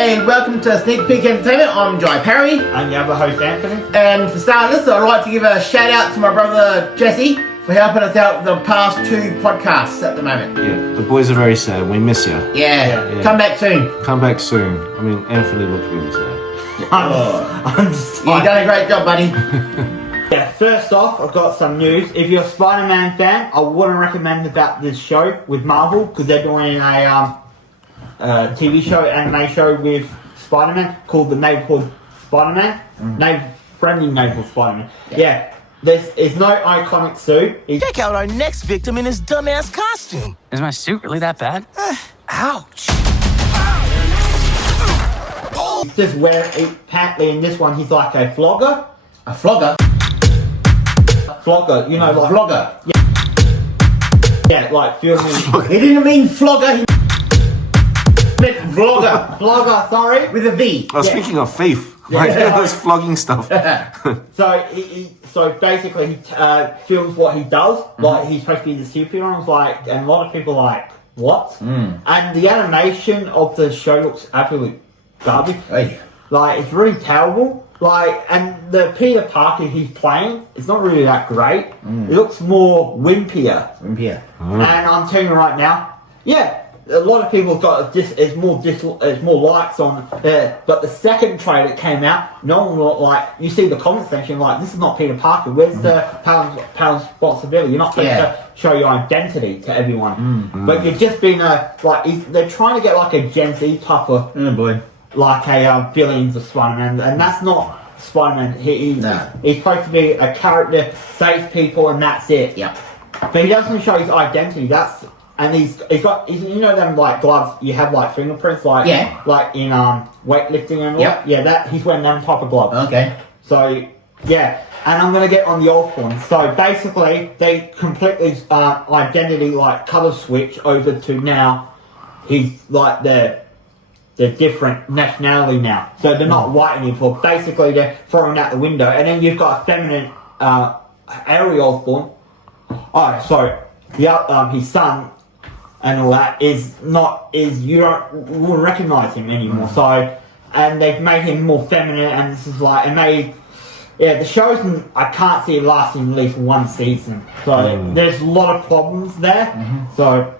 and welcome to Sneak Peek Entertainment. I'm Jai Parry. I'm your other host, Anthony. And for starters, I'd like to give a shout out to my brother Jesse for helping us out with the past 2 podcasts at the moment. Yeah, the boys are very sad. We miss you. Yeah. Come back soon. Come back soon. I mean, Anthony looks really sad. I'm just You've done a great job, buddy. Yeah, first off, I've got some news. If you're a Spider-Man fan, I wouldn't recommend about this show with Marvel because they're doing a TV show, anime show with Spider-Man called The Neighborhood Spider-Man. Friendly Neighborhood Spider-Man. Yeah. There's no iconic suit. Check out our next victim in his dumbass costume. Is my suit really that bad? Ouch. He's just apparently in this one, he's like a vlogger. A flogger? Vlogger, you know, like... Vlogger? Yeah, like filming... He didn't mean flogger, he meant vlogger. Vlogger, sorry. With a V. I was thinking of thief. Like those flogging stuff. So basically he films what he does. Like he's supposed to be the superhero. And a lot of people are like, what? And the animation of the show looks absolutely garbage. Hey. Like it's really terrible. And the Peter Parker he's playing, it's not really that great. It looks more wimpier. And I'm telling you right now, yeah, a lot of people have got it's more likes on there. But the second trailer that came out, no one will you see the comment section this is not Peter Parker. Where's the pound responsibility? You're not supposed to show your identity to everyone. But you're just being they're trying to get a Gen Z type of villains of Spider-Man, and that's not Spider-Man. He's supposed to be a character, saves people, and that's it. Yep. But he doesn't show his identity. He's got you know them gloves you have fingerprints in weightlifting and all. Yep. Yeah, he's wearing them type of gloves. Okay. So yeah, and I'm gonna get on the old one. So basically, they completely identity color switch over to now. He's they're different nationality now, so they're not white anymore. Basically, they're throwing out the window, and then you've got a feminine Harry Osborn. Oh, sorry, his son and all that you wouldn't recognise him anymore. So, and they've made him more feminine, and this is the show's I can't see it lasting at least 1 season. So there's a lot of problems there. So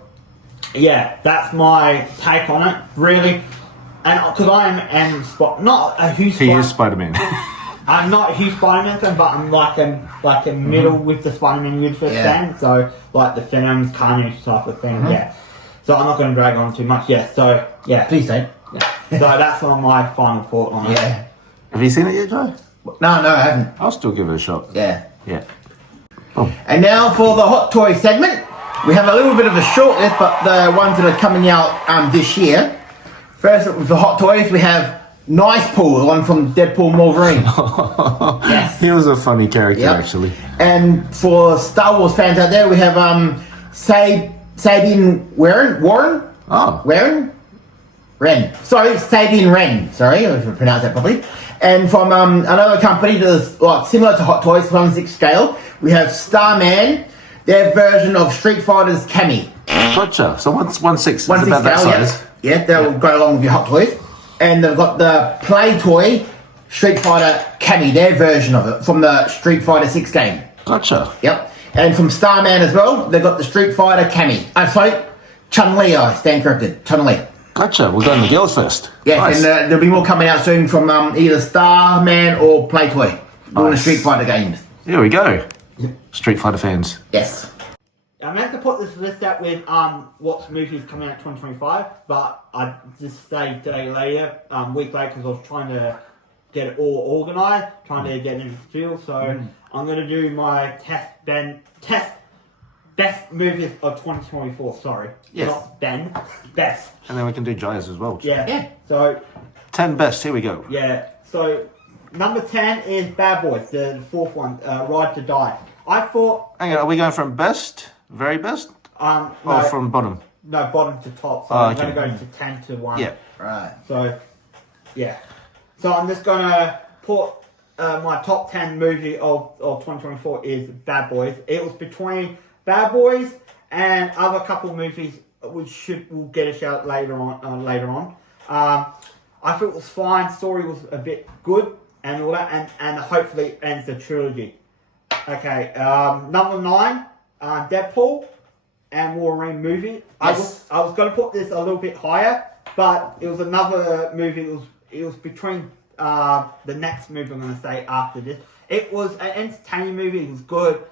yeah, that's my take on it, really. And because I am not a huge He is Spider-Man. I'm not a huge Spider-Man fan, but I'm a middle with the Spider-Man universe fan. So the Phenoms, Carnage type of thing. Yeah. So I'm not going to drag on too much. Yeah. So yeah. Please don't. Yeah. So that's on my final thought on it. Yeah. Have you seen it yet, Joe? No, I haven't. I'll still give it a shot. Yeah. Yeah. And now for the Hot Toy segment. We have a little bit of a short list, but the ones that are coming out this year. First, with the Hot Toys, we have Nice Paul, the one from Deadpool Wolverine. Yes. He was a funny character, actually. And for Star Wars fans out there, we have Sabine Warren? Oh. Wren. Sorry, Sabine Wren. Sorry, if I pronounced that properly. And from another company that's similar to Hot Toys, 1/6 scale, we have Starman, their version of Street Fighter's Cammy. Gotcha. So 1/6 is 1/6 about that scale, size. Yeah, they'll go along with your Hot Toys. And they've got the Play Toy Street Fighter Cammy, their version of it, from the Street Fighter 6 game. Gotcha. Yep. And from Starman as well, they've got the Street Fighter Cammy. Sorry, Chun-Li, I stand corrected. Chun-Li. Gotcha. We're going to girls first. Yes, Nice. and there'll be more coming out soon from either Starman or Play Toy. Doing the Street Fighter games. Here we go. Street Fighter fans. Yes. I meant to put this list out with what movies coming out 2025, but I just stayed later, week later, because I was trying to get it all organised, trying to get it in the field. So I'm going to do my test best movies of 2024. Sorry, Yes. not best. And then we can do Jai's as well. Yeah. So 10 best. Here we go. yeah. So number 10 is Bad Boys, the fourth one, Ride to Die. I thought. Hang on. Are we going from best, very best, No, or from bottom? No, bottom to top. So Oh, I'm okay. going to go to 10 to 1. Yeah. Right. So, yeah. So I'm just going to put my top 10 movie of 2024 is Bad Boys. It was between Bad Boys and other couple movies we'll get a shout later on. I thought it was fine. Story was a bit good and all that, and hopefully it ends the trilogy. Okay, number 9, Deadpool and Wolverine movie. Yes. I was going to put this a little bit higher, but it was another movie. It was between the next movie I'm going to say after this. It was an entertaining movie. It was good.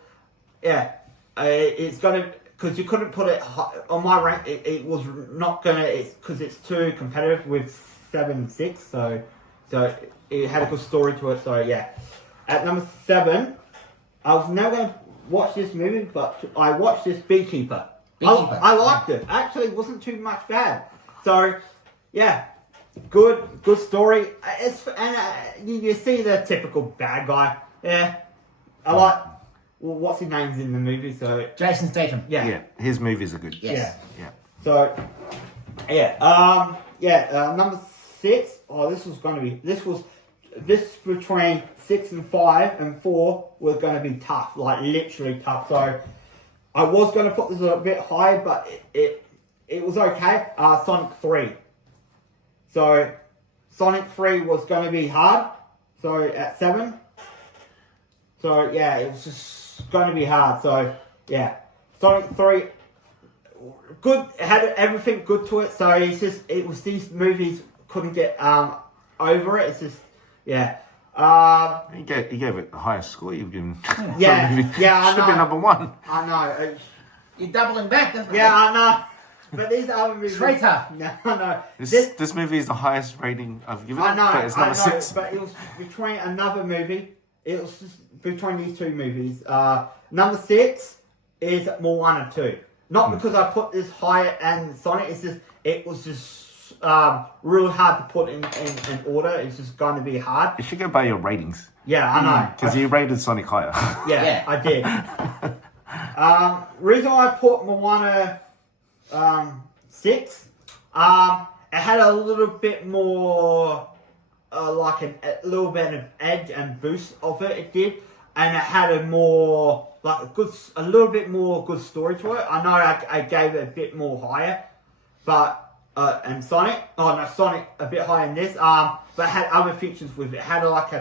Yeah, it's going to, because you couldn't put it on my rank. It was not going to, because it's too competitive with 7, 6. So it had a good story to it. So yeah, at number 7, I was never going to watch this movie, but I watched this Beekeeper. I liked it. Actually, it wasn't too much bad. So yeah, good story. You see the typical bad guy. Yeah, I like. Well, what's his name's in the movie? So Jason Statham. yeah. Yeah, his movies are good. Yes. Yeah. So yeah. Number 6. Oh, this between 6 and 5 and 4 was going to be tough, like literally tough. So I was going to put this a bit higher, but it was okay. Sonic 3. So Sonic 3 was going to be hard. So at 7. So yeah, it was just going to be hard. So yeah, Sonic 3, good. It had everything good to it. So it was these movies couldn't get over it. It's just yeah. He gave it the highest score you've given. Yeah, yeah, I Should be know. number 1. I know. You're doubling back, isn't it? Yeah, I know. But these other movies. Traitor. No, I know. This movie is the highest rating I've given I it, know. but it's number 6. But it was between another movie. It was just between these two movies. Number 6 is Moana 2. Not because I put this higher and Sonic. It's just it was just really hard to put in order. It's just going to be hard. You should go by your ratings. Yeah, I know. Because you rated Sonic higher. Yeah, I did. Reason why I put Moana 6, it had a little bit more, like a little bit of edge and boost of it. It did, and it had a more like a little bit more good story to it. I know I gave it a bit more higher, but and Sonic a bit higher than this. But it had other features with it. It had like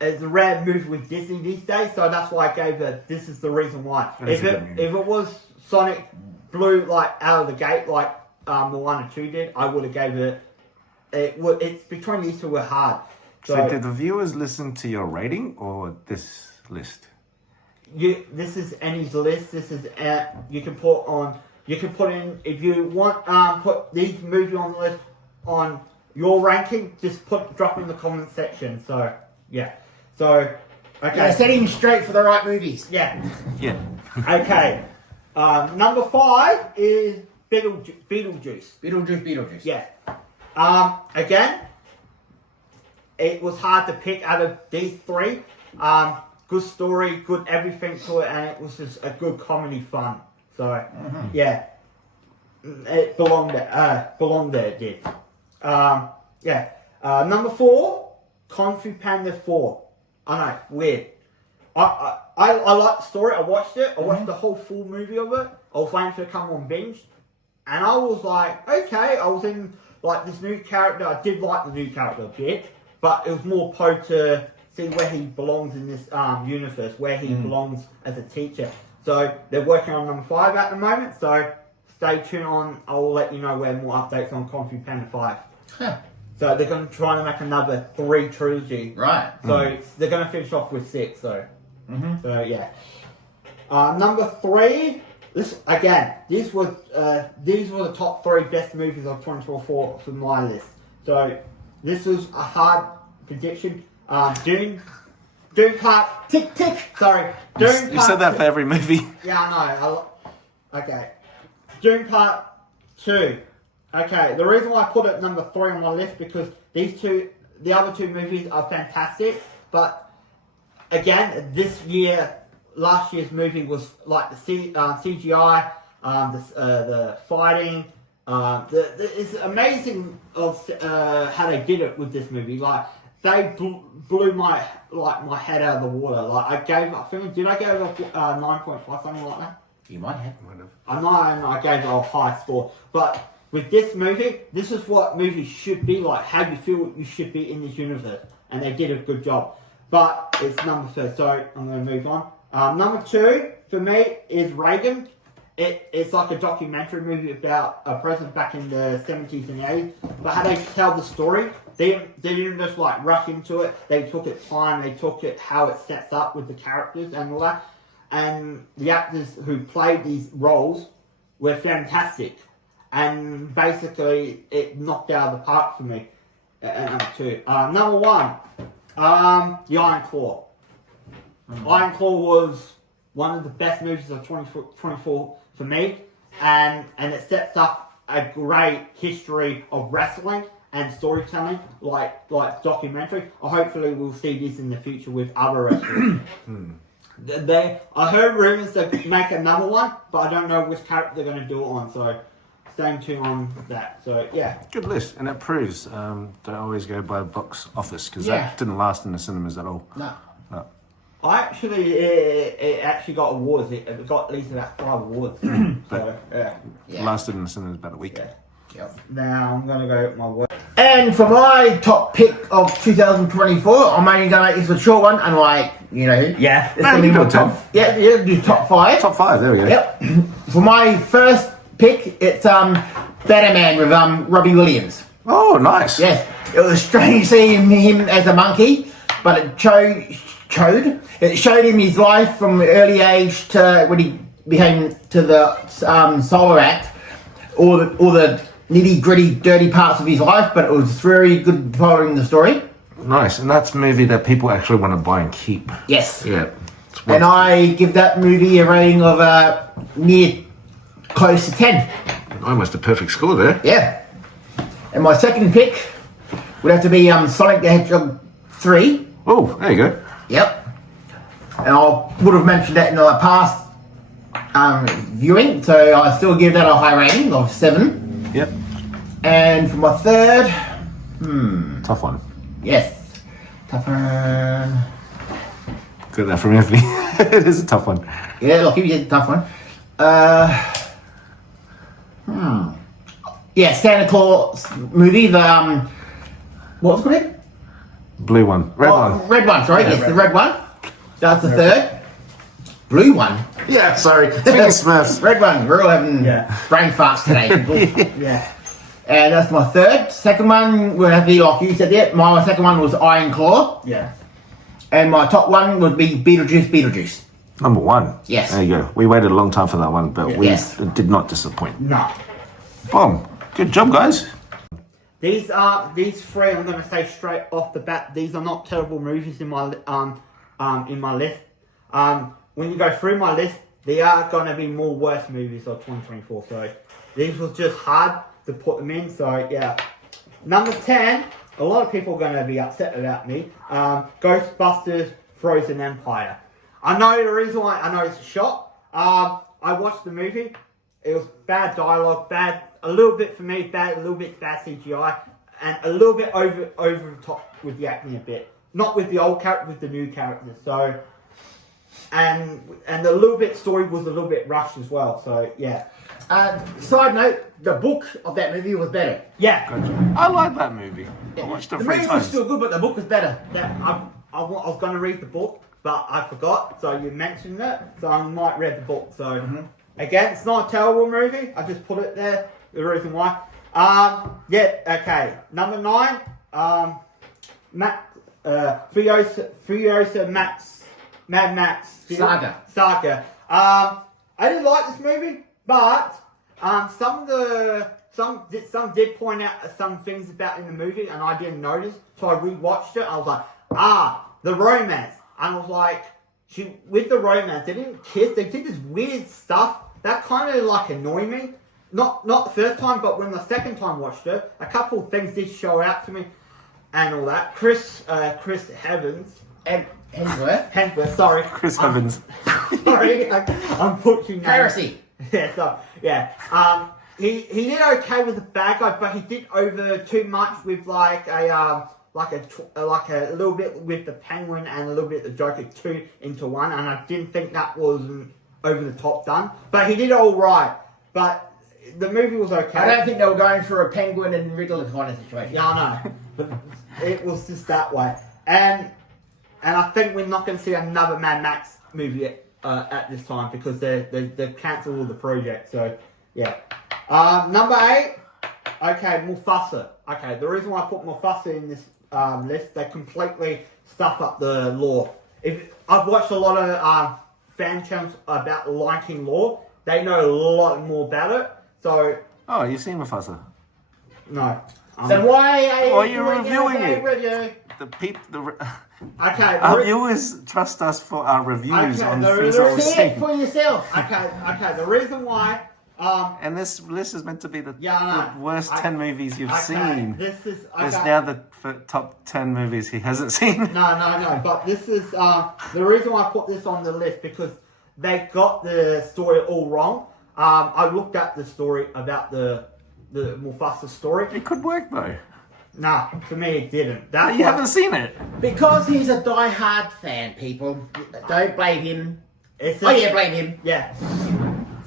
it's a rare movie with Disney these days, so that's why I gave it. This is the reason why. If it was Sonic Blue like out of the gate like Moana 2 did, I would have gave it. It's between these two were hard. So did the viewers listen to your rating or this list? This is Annie's list. This is you can put on. You can put in if you want. Put these movies on the list on your ranking. Just drop in the comment section. So yeah. So okay. Yeah, set him straight for the right movies. Yeah. Yeah. Okay. Number 5 is Beetlejuice. Beetlejuice. Yeah. Again, it was hard to pick out of these 3. Good story, good everything to it, and it was just a good comedy fun. So, yeah, it belonged there. It did. Yeah. Number 4, Kung Fu Panda 4. I know, weird. I like the story. I watched it. I watched the whole full movie of it. I was waiting for it to come on binge, and I was like, okay. I was in like this new character. I did like the new character a bit, but it was more to see where he belongs in this universe, where he belongs as a teacher. So they're working on number 5 at the moment. So stay tuned on. I will let you know where more updates on Kung Fu Panda 5. Huh. So they're going to try and make another 3 trilogy. Right. So they're going to finish off with 6. So yeah. Number 3. These were the top 3 best movies of 2024 for my list. So this was a hard prediction. Dune Part Tick. Sorry, Dune. You said that for every movie. Yeah, I know. Okay. Dune Part 2. Okay, the reason why I put it number 3 on my list because the other 2 movies are fantastic, but again, last year's movie was like the CGI, the fighting, it's amazing of how they did it with this movie. Like they blew my head out of the water. Like I gave it 9.5 something like that. You might have. I know I gave it a high score, but with this movie, this is what movies should be like, how you feel you should be in this universe. And they did a good job. But it's number 3, so I'm going to move on. Number 2, for me, is Reagan. It's like a documentary movie about a president back in the 70s and 80s. But how they tell the story, they didn't just like rush into it. They took it time, they took it how it sets up with the characters and all that. And the actors who played these roles were fantastic. And basically, it knocked out of the park for me at number 2. Number 1, The Iron Claw. Iron Claw was one of the best movies of 24 for me. And it sets up a great history of wrestling and storytelling, like documentary. Hopefully, we'll see this in the future with other wrestlers. I heard rumors to make another one, but I don't know which character they're going to do it on, so staying tuned on that. So, yeah. Good list, and it proves don't always go by box office, because Yeah. that didn't last in the cinemas at all. No. No. It actually got awards. It got at least about 5 awards. So, yeah. It lasted in the cinemas about a week. Yeah. Yep. Now, I'm going to go with my word. And for my top pick of 2024, I'm only going to make this a short one, and Yeah. it's going to be you my do top. Yeah, do top 5. Top 5, there we go. Yep. For my first pick, it's Batman with Robbie Williams. Oh, nice. Yes, it was strange seeing him as a monkey, but it showed him his life from early age to when he became to the Solar Act, all the nitty gritty, dirty parts of his life. But it was very good following the story. Nice, and that's a movie that people actually want to buy and keep. Yes. Yeah. And I give that movie a rating of near close to 10. Almost a perfect score there. Yeah. And my second pick would have to be Sonic the Hedgehog 3. Oh, there you go. Yep. And I would have mentioned that in the past viewing, so I still give that a high rating of 7. Yep. And for my third, Tough one. yes, tough one. Got that from Anthony. It is a tough one. Yeah, look, you get a tough one. Yeah, Santa Claus movie. The what was it? Blue one. Red one. Red one. Sorry, yes, the red one. That's the third. Blue one. Yeah, sorry. Speaking of Smurfs. Red one. We're all having Yeah. brain farts today. people. Yeah. And that's my third. Second one would have to be like you said there. My second one was Iron Claw. Yeah. And my top one would be Beetlejuice. Number 1. Yes. There you go. We waited a long time for that one, but Yes. it did not disappoint. No. Boom. Good job, guys. These 3, I'm going to say straight off the bat, these are not terrible movies in my list. When you go through my list, there are going to be more worse movies of 2024. So these was just hard to put them in. So yeah. Number 10, a lot of people are going to be upset about me. Ghostbusters Frozen Empire. I know the reason why. I know it's a shot. I watched the movie. It was bad dialogue, a little bit for me, a little bit bad CGI, and a little bit over the top with the acting a bit. Not with the old character, with the new characters. So, and the little bit story was a little bit rushed as well. So yeah. Side note: the book of that movie was better. Yeah. I like that movie. I watched it The 3 movie was times. still good, but the book was better. I was going to read the book, but I forgot. So you mentioned it, so I might read the book. So again, it's not a terrible movie. I just put it there. The reason why. Yeah. Okay. Number 9. Furiosa Mad Max Saga. I didn't like this movie, but some did point out some things about in the movie, and I didn't notice. So I rewatched it. I was like, the romance. And I was like, with the romance, they didn't kiss. They did this weird stuff that kind of like annoyed me. Not the first time, but when the second time watched it, a couple of things did show out to me, and all that. Chris Evans. Hemsworth, sorry. Chris Evans. Sorry, I'm butchering names. Heresy. Yeah, so, yeah. He did okay with the bad guy, but he did over too much with like a little bit with the Penguin and a little bit of the Joker 2 into 1, and I didn't think that was over the top done. But he did it all right. But the movie was okay. I don't think they were going for a Penguin and Riddler kind of situation. Yeah, I know, but it was just that way, and I think we're not going to see another Mad Max movie at this time because they cancelled all the projects. So yeah, number 8. Okay, Mufasa. Okay, the reason why I put Mufasa in this list, they completely stuff up the lore. If I've watched a lot of fan channels about the Lion King lore, they know a lot more about it. So Oh, you've seen Mufasa? no. So why are you doing reviewing a it? review? Okay. Our viewers trust us for our reviews Okay, on the- things the- that we've See it seen. for yourself. Okay. The reason why. And this list is meant to be the, Yeah, I know. the worst 10 movies you've Okay, seen. this is It's okay. now the top 10 movies he hasn't seen. No. But this is the reason why I put this on the list because they got the story all wrong. I looked at the story about the Mufasa story. It could work though. Nah, for me it didn't. That's You why- haven't seen it. Because he's a die-hard fan, people. Don't blame him. It's Oh just- yeah, blame him. Yeah.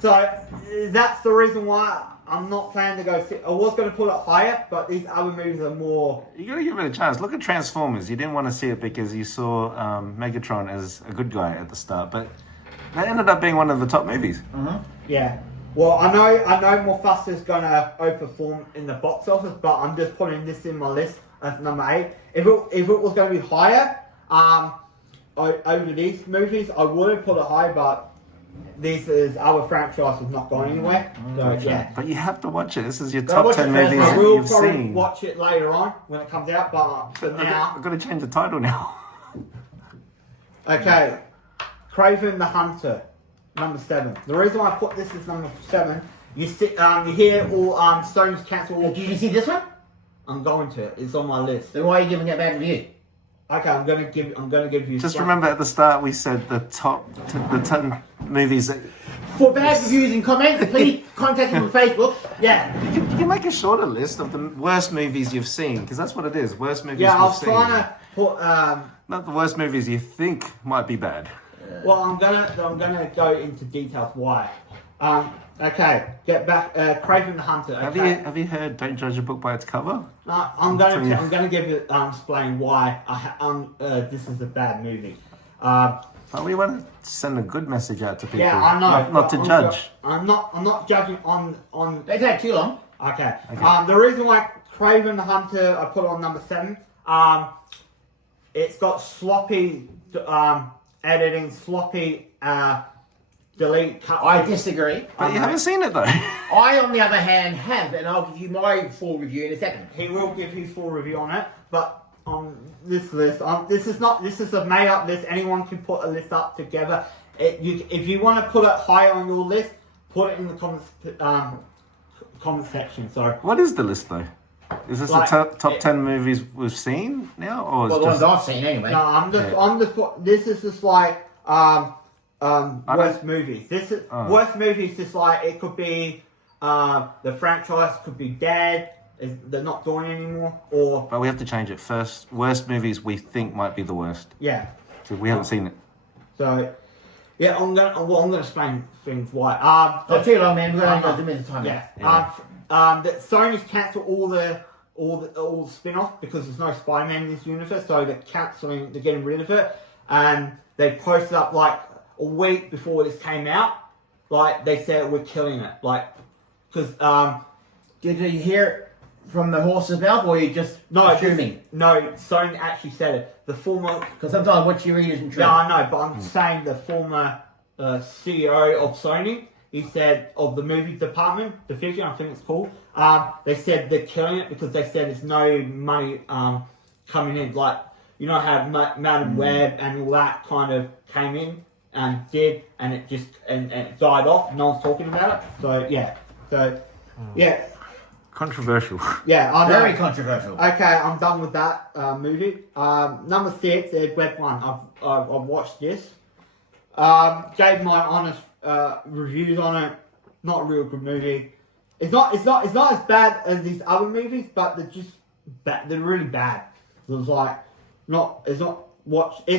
So that's the reason why I'm not planning to go see. I was going to put it higher, but these other movies are more. You gotta give it a chance. Look at Transformers. You didn't want to see it because you saw Megatron as a good guy at the start, but that ended up being one of the top movies. Yeah. Well, I know Mufasa's gonna outperform in the box office, but I'm just putting this in my list as number 8. If it was going to be higher, over these movies, I would have put it high, but this is our franchise is not going anywhere. So yeah. But you have to watch it. This is your Go top watch 10 it first, movies mate. that We'll you've probably seen. watch it later on when it comes out, but for now, I've got to change the title now. okay. Craven the Hunter, number 7. The reason why I put this as number 7, you hear all Sony's cancel. Did you see this one? I'm going to. It's on my list. Then why are you giving it a bad review? Okay, I'm gonna give you. Just some- remember at the start we said the the 10 movies that For bad reviews and comments, please contact me on Facebook. Yeah, you can make a shorter list of the worst movies you've seen because that's what it is. Worst movies yeah. I you've was seen. trying to put. Not the worst movies you think might be bad. Well, I'm gonna go into details why. Okay, get back. Craven the Hunter. Okay. Have you heard Don't Judge a Book by its cover? No, I'm gonna give you explain why this is a bad movie. But we want to send a good message out to people. Yeah, I know. Not to but judge. I'm not judging on. Don't take too long. Okay. The reason why Craven the Hunter I put it on number 7. It's got sloppy editing, sloppy delete cut. I disagree. But you haven't seen it though. I, on the other hand, have, and I'll give you my full review in a second. He will give his full review on it, but on this list, this is a made up list. Anyone can put a list up together. If you want to put it higher on your list, put it in the comment section. So What is the list though? Is this Like, the top 10 movies we've seen now, or is Well, the it ones just I've seen anyway. no, I'm just this is just like worst movies. This is worst movies. Just like it could be the franchise could be dead. They're not doing anymore, or But we have to change it first. Worst movies we think might be the worst. yeah. So we haven't seen it. So yeah, I'm gonna explain things why. Don't too long, man. We're going to go a minute time. Yeah. That Sony's cancelled all the spin-offs because there's no Spider-Man in this universe, so they're getting rid of it, and they posted up like a week before this came out, like they said we're killing it, like because Did you hear it from the horse's mouth, or are you just assuming? No, Sony actually said it. The former. Because sometimes what you read isn't true. Yeah, I know, but I'm saying the former CEO of Sony, he said, of the movie department, division, I think it's called, they said they're killing it because they said there's no money coming in. Like, you know how Madam Web and all that kind of came in and did, and it just and it died off. No one's talking about it. So, yeah. Yeah. Controversial. Yeah, I know. Very controversial. Okay, I'm done with that movie. Number 6 is Web 1. I've watched this. Gave my honest reviews on it. Not a real good movie. It's not as bad as these other movies, but they're just bad. They're really bad. It's like it's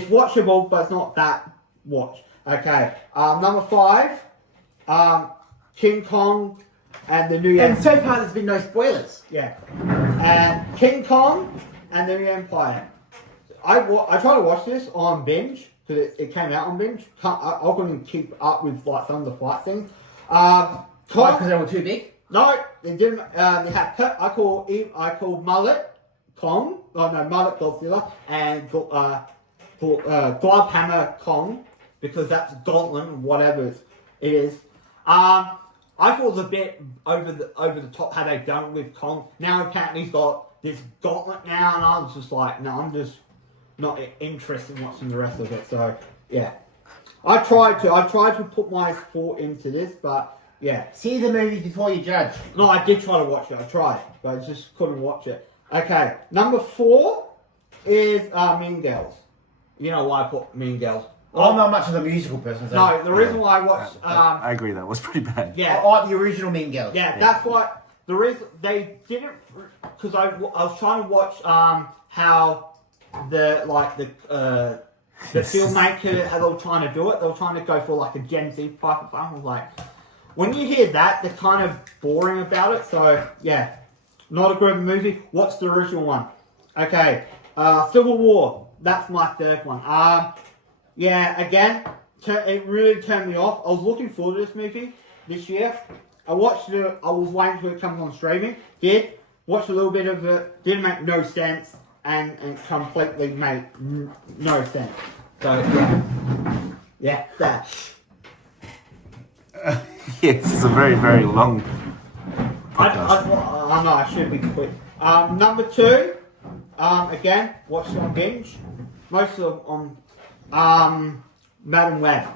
watchable, but it's not that watch. Okay. Number 5. King Kong and the new And so far, there's been no spoilers. yeah, and King Kong and the New Empire. I tried to watch this on binge because it came out on binge. I couldn't keep up with like some of the fight things. Why? Kong, Because they were too big? no, they didn't. They had I call Mullet Kong. Oh no, Mullet Godzilla and Glove Hammer Kong because that's Gauntlet, whatever it is. I thought it was a bit over the top how they done with Kong. Now apparently he's got this gauntlet now, and I was just like, no, I'm just not interested in watching the rest of it. So yeah, I tried to put my thought into this, but yeah. See the movies before you judge. No, I did try to watch it. I tried, but I just couldn't watch it. Okay, number 4 is Mean Girls. You know why I put Mean Girls? I'm not much of a musical person. So. No, the reason why I watched I agree, that was pretty bad. yeah. I like the original Mean Girls. Yeah, that's what the reason they didn't, because I was trying to watch how the filmmaker how they were trying to do it. They were trying to go for like a Gen Z type of film. I was like, when you hear that, they're kind of boring about it. So yeah, not a good movie. What's the original one? Okay, Civil War. That's my third one. Yeah, again, it really turned me off. I was looking forward to this movie this year. I watched it. I was waiting for it to come on streaming. Did watch a little bit of it. Didn't make no sense, and completely made no sense. So yeah, that. Yes, it's a very, very long podcast. I know I should be quick. Number 2, again, watched it on binge. Most of them on Madam Web.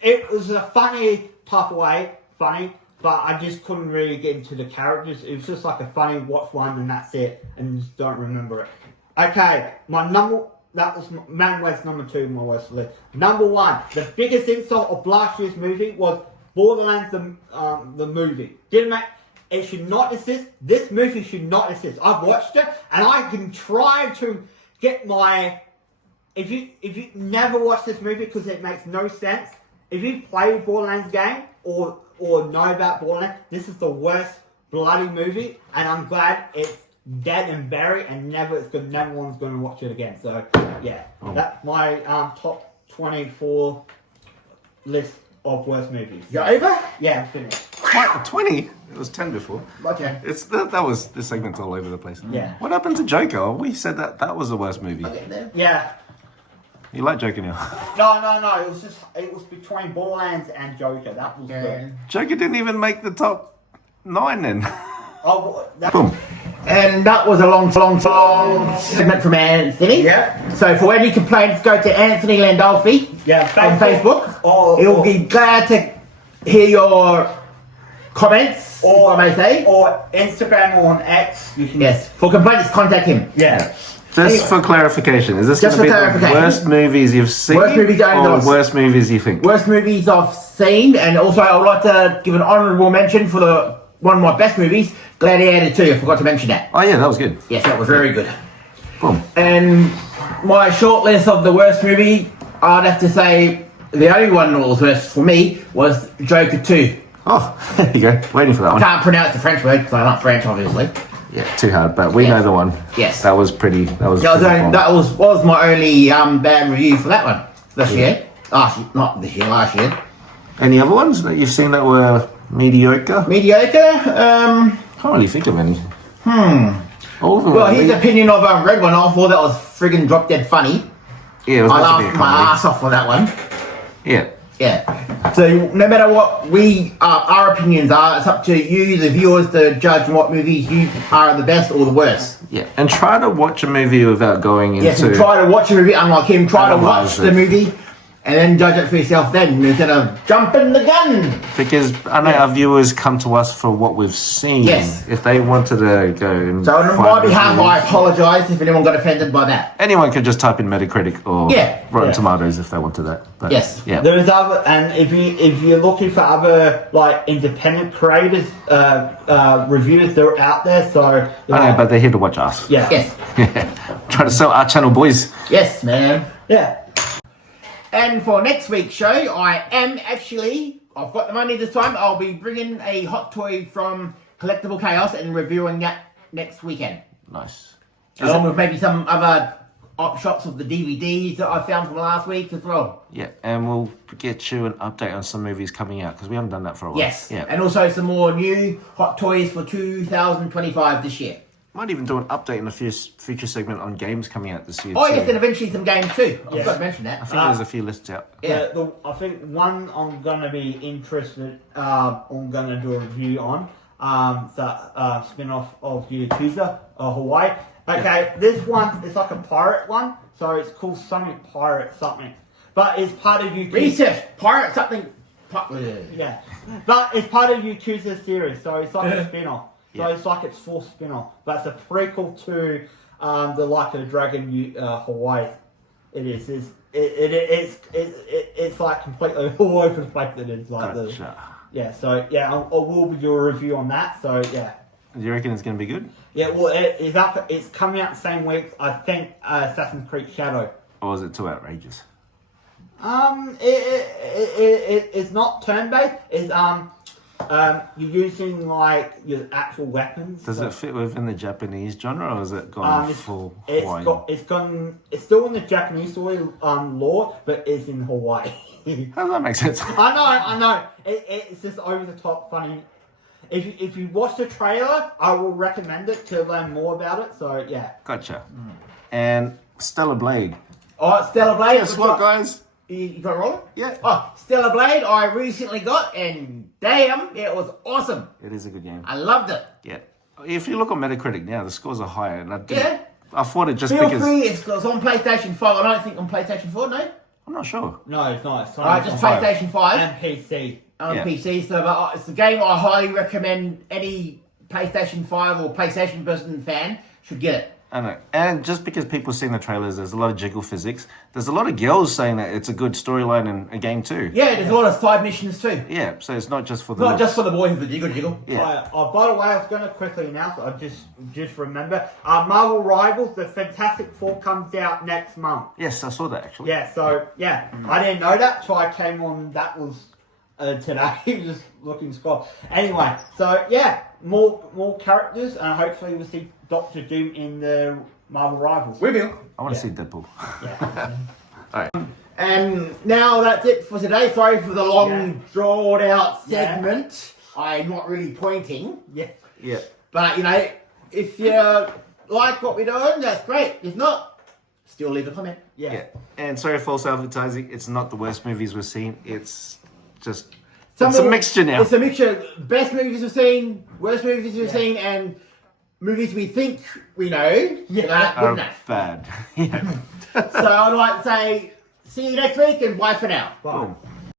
It was a funny type of way, funny, but I just couldn't really get into the characters. It was just like a funny watch one and that's it, and just don't remember it. Okay, that was Madam Web's number 2 on my worst list. Number 1, the biggest insult of last year's movie was Borderlands the movie. It should not exist. This movie should not exist. I've watched it and I can try to get my. If you never watch this movie because it makes no sense. If you play Borderlands game or know about Borderlands, this is the worst bloody movie, and I'm glad it's dead and buried, and never one's going to watch it again. So yeah, that's my top 24 list of worst movies. You're over? Yeah, I'm finished. What, 20? It was 10 before. Okay. That was this segment's all over the place. Yeah. What happened to Joker? We said that was the worst movie. Okay, then. Yeah. You like Joker now? No. It was between Borderlands and Joker. That was good. Joker didn't even make the top 9 then. Oh, that Boom. And that was a long segment from Anthony. Yeah. So for any complaints, go to Anthony Landolfi on Facebook. He'll be glad to hear your comments, if I may say. Or Instagram or on X. You can Yes. For complaints, contact him. Yeah. Just for clarification, is this Just going to for be the clarification. worst movies you've seen Worst movies I or endorsed. worst movies you think? Worst movies I've seen, and also I would like to give an honourable mention for one of my best movies, Gladiator 2. I forgot to mention that. Oh yeah, that was good. Yes, that was very good. Boom. And my short list of the worst movie, I'd have to say the only one that was worst for me was Joker 2. Oh, there you go. Waiting for that one. Can't pronounce the French word because I'm not French, obviously. Yeah, too hard, but we Yes. know the one. Yes. That was pretty. That was. That was my only bad review for that one this year. Not this year, last year. Any other ones that you've seen that were mediocre? Mediocre. Can't really think of any. All of them. Well, were his opinion of Red One, I thought that was friggin' drop dead funny. Yeah, it was I meant to be a laughed my comedy. ass off for that one. Yeah. Yeah. So no matter what our opinions are, it's up to you, the viewers, to judge what movies you are the best or the worst. Yeah, and try to watch a movie without going into. Yes, and try to watch a movie, unlike him, try to watch Analyze the it. movie and then judge it for yourself then, instead of jumping the gun. Because I know our viewers come to us for what we've seen. Yes. If they wanted to go and. So on find my behalf, reviews- I apologise if anyone got offended by that. Anyone could just type in Metacritic or Yeah. Rotten Yeah. Tomatoes if they wanted that. But, Yes. Yeah. There's other, and if you're looking for other like independent creators, reviewers, they're out there. So I know, but they're here to watch us. yeah, Yes. Try to sell our channel, boys. Yes, man. yeah. And for next week's show, I am actually I've got the money this time. I'll be bringing a hot toy from Collectible Chaos and reviewing that next weekend. Nice. Along with maybe some other op shops of the DVDs that I found from last week as well. Yeah, and we'll get you an update on some movies coming out because we haven't done that for a while. Yes. Yeah. And also some more new hot toys for 2025 this year. Might even do an update in a future segment on games coming out this year. Oh, too. yes, and eventually some games too. I Yes. forgot to mention I that. think there's a few lists out. Yeah. I think one I'm gonna be interested. I'm gonna do a review on the spin-off of Yakuza Hawaii. Okay, this one is like a pirate one, so it's called something pirate something, but it's part of Yakuza. Research. Pirate something. Yeah, but it's part of Yakuza series, so it's like a spin-off. So Yeah. it's like its fourth spin-off, but it's a prequel to the Like a Dragon Hawaii. It is. It's like completely all over the place. It is like Gotcha. So I will do a review on that. So yeah. Do you reckon it's going to be good? Yeah, well, it is up. It's coming out the same week. I think Assassin's Creed Shadow. Or is it too outrageous? It's not turn-based. It's you're using like your actual weapons. Does so, it fit within the Japanese genre or is it gone full Hawaii? It's still in the Japanese story lore, but it's in Hawaii. How does that make sense? I know. It's just over the top funny. If you watch the trailer, I will recommend it to learn more about it. So yeah. Gotcha. And Stellar Blade. Oh, Stellar Blade. Guess what, guys? You got it rolling? Yeah. Oh, Stellar Blade I recently got, and damn, it was awesome. It is a good game. I loved it. Yeah. If you look on Metacritic now, the scores are higher. And Yeah. I thought it just Feel because... free, it's on PlayStation 5. I don't think on PlayStation 4, no? I'm not sure. No, it's not. It's Just PlayStation 5 and PC. on Yeah. PC. So but it's a game I highly recommend any PlayStation 5 or PlayStation person fan should get it. I know. And just because people seen the trailers, there's a lot of jiggle physics. There's a lot of girls saying that it's a good storyline in a game too. Yeah, there's a lot of side missions too. Yeah, so it's not just for the Not looks. just for the boys with the jiggle. Yeah. By the way, I was going to quickly announce. I just remember. Marvel Rivals, the Fantastic Four comes out next month. Yes, I saw that actually. Yeah. So yeah, I didn't know that, so I came on. That was today. Just looking scroll. Anyway, so yeah, more characters, and hopefully we'll see Doctor Doom in the Marvel Rivals. We will. I want to see Deadpool. Yeah. And now that's it for today. Sorry for the long, Yeah. drawn out Yeah. segment. I'm not really pointing. yeah. Yeah. But, if you like what we're doing, that's great. If not, still leave a comment. Yeah. Yeah. And sorry, false advertising. It's not the worst movies we've seen. It's just Some it's a of- mixture now. It's a mixture. Best movies we've seen, worst movies we've Yeah. seen, and movies we think we know Yeah. that aren't good Are enough. bad. Yeah. So I'd like to say, see you next week and bye for now. Bye. Boom.